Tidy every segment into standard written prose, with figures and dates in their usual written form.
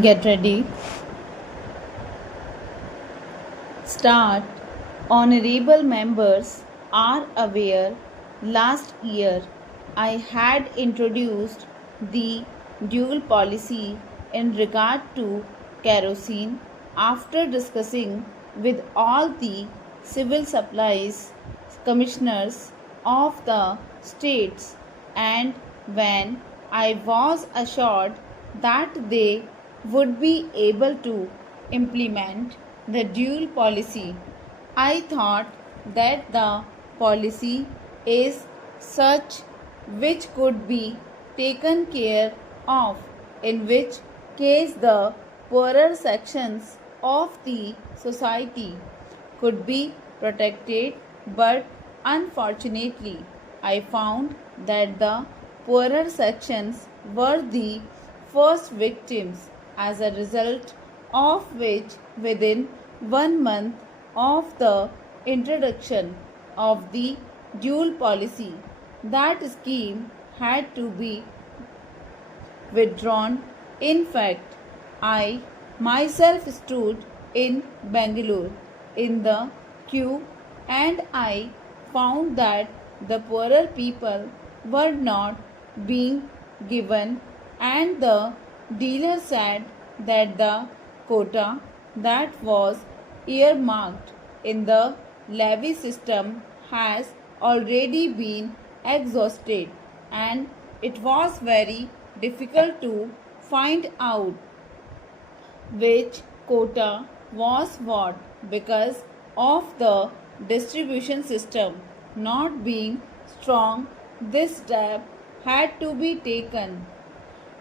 Get ready. Start. Honorable members are aware last year I had introduced the dual policy in regard to kerosene after discussing with all the civil supplies commissioners of the states, and when I was assured that they would be able to implement the dual policy, I thought that the policy is such which could be taken care of, in which case the poorer sections of the society could be protected, but unfortunately, I found that the poorer sections were the first victims, as a result of which, within 1 month of the introduction of the dual policy, that scheme had to be withdrawn. In fact, I myself stood in Bangalore in the queue, and I found that the poorer people were not being given, and the dealer said that the quota that was earmarked in the levy system has already been exhausted, and it was very difficult to find out which quota was what because of the distribution system not being strong. This step had to be taken.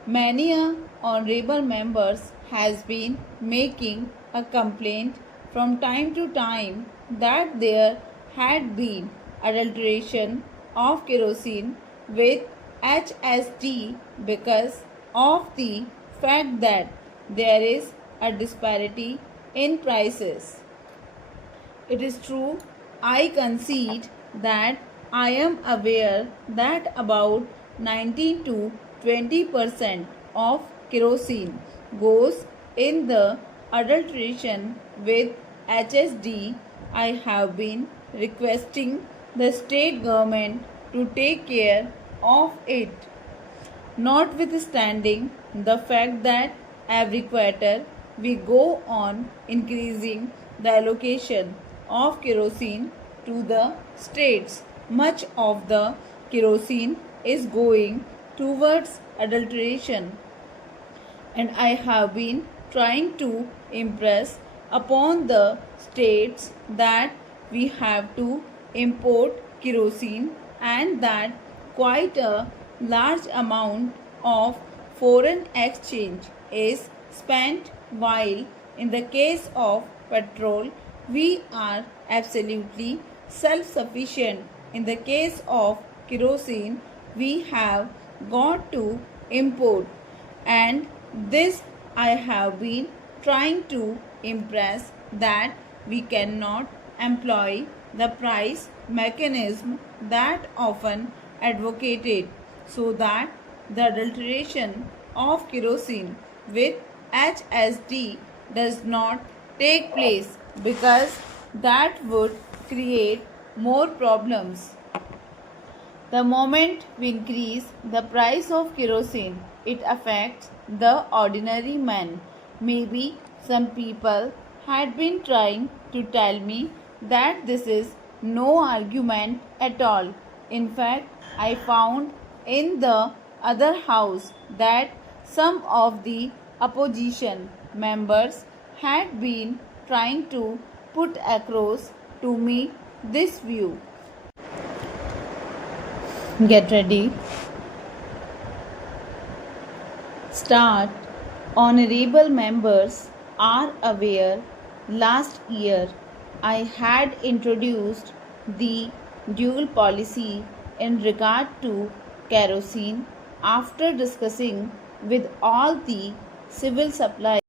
Many a honorable members has been making a complaint from time to time that there had been adulteration of kerosene with HSD because of the fact that there is a disparity in prices. It is true, I concede that I am aware that about 19 to 20% of kerosene goes in the adulteration with HSD. I have been requesting the state government to take care of it. Notwithstanding the fact that every quarter we go on increasing the allocation of kerosene to the states, much of the kerosene is going towards adulteration, and I have been trying to impress upon the states that we have to import kerosene and that quite a large amount of foreign exchange is spent, while in the case of petrol we are absolutely self-sufficient. In the case of kerosene we have got to import, and this I have been trying to impress that we cannot employ the price mechanism that often advocated, so that the adulteration of kerosene with HSD does not take place, because that would create more problems. The moment we increase the price of kerosene, it affects the ordinary man. Maybe some people had been trying to tell me that this is no argument at all. In fact, I found in the other house that some of the opposition members had been trying to put across to me this view. Get ready. Start. Honorable members are aware last year I had introduced the dual policy in regard to kerosene after discussing with all the civil supplies